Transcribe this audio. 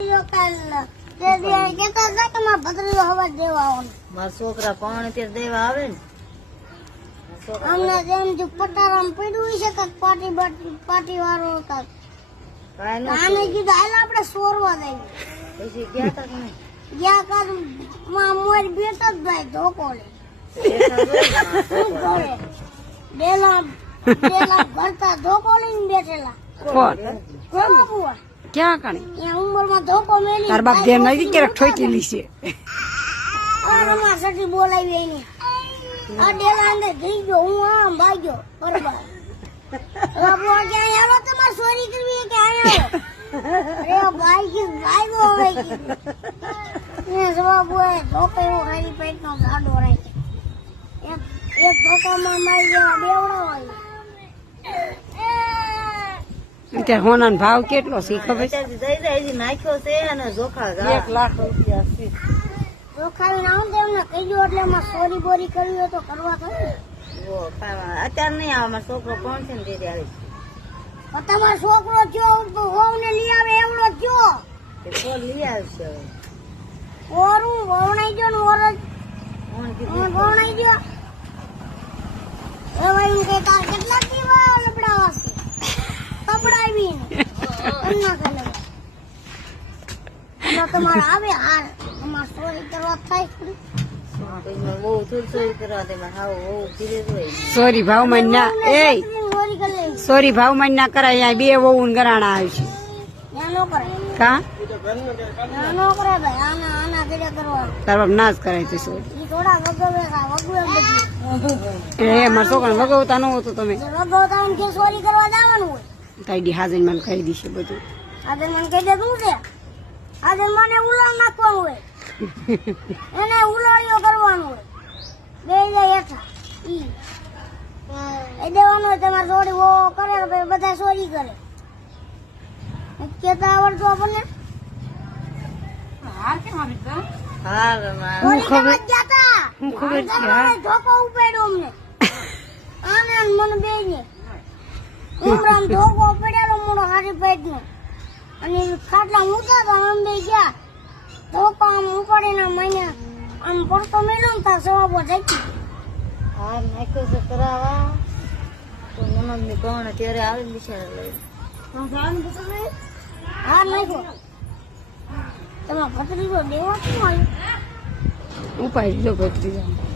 મારા છોકરા પણ ત્યાં દેવા આવે ને અમને જેમ પટારામ પડ્યું છે કે પાટી વાળો હતા આને કીધું હાલ આપણે સોરવા દઈએ પછી ગયા તા કે ગયા કર મોર બેઠો જ ભાઈ ધોકો લે બેલા ભરતા ધોકો લઈને બેઠેલા કોણ બુઆ ક્યાં કણે અહીંયા ઉંમરમાં ધોકો મેલી તાર બાપ ધ્યાન નથી ક્યારેક ઠોકેલી છે આમાં સટી બોલાવી એની આ ડેલા અંદર જઈ ગયો હું આમ ભાગ્યો બરોબર બાબુ ક્યાં આવો તમારે ચોરી કરવી કે આયા અરે ભાઈ કે ભાઈ હવે ને જવાબ હોય ધોકો એવો ખાલી પેટનો ગાડો રાખે એક ધોકામાં મારી જેવા બેવડા હોય ત્યાં હોના ભાવ કેટલો છે ખબર છે જઈ જાય હજી નાખ્યો છે અને જોખા 1 લાખ રૂપિયા છે ચોખાવી ના આવું એમને કહી દો એટલે એમાં ચોરી બોરી કરવી હોય તો કરવા થાય અત્યારે નહીં આવે મારો છોકરો કોણ છે ને તે આવે ને તમારો છોકરો જો વહુ ને લઈ આવે એવડો જો તો લઈ આવશે હવે ઓરું વવણાઈ ગયો ને ઓર કોણ કીધું વવણાઈ ગયો હવે એમ કે તાર કેટલા દીવા લબડાવા છે કપડાવી ને અન્ના કરે તમારે આવે હાર અમાર ચોરી કરવા થાય બહુ થોડી કરવા દે હાવ બહુ ધીરે હોય સોરી ભાવ માં ના એ ચોરી કરી લે સોરી ભાવ માં ના કરાય અહીંયા બે વહુ ગરાણા આવે છે ત્યાં નો કરે કા ત્યાં નો કરે ભાઈ આના આના ઘરે કરવાનું તાર બાપ ના જ કરાય તો સોરી ઈ થોડા વગવે બધું એ મારા છોકરાને વગવતા ન હોતો તમે વગવતા કે ચોરી કરવા જવાનું હોય તાઈડી હાજર મને કહી દીશે બધું આજે મને કહી દે શું છે આજે મને ઉલાળ નાખવાનું હોય એને ઉલાળીઓ કરવાનું હોય બે જાય હેઠા ઈ એ દેવાનું હોય તમારે ચોરી વો કરે તો બધા ચોરી કરે કેતા આવડતું આપણને હાર હું ખબર ગયા તા હું ખબર છે હા ધોકો ઉપાડ્યો અમને આને અને મને બે ને ઉમરામ ધોકો પડ્યો મોડો હારી પેટનો અને ખાટલા મૂક્યા તો આમ બે ગયા ધોકો આમ ઉપાડીને મને આમ પડતો મેળ્યો ને તાર સવાબો જતી હાર નાખ્યો છે કરાવા તો નમક ની કોણ ત્યારે આવે ને બિચારા લઈ હા નાખ્યો તમારા ભત્રીજો દેવો શું આવ્યો ઉપાય જો ભત્રીજા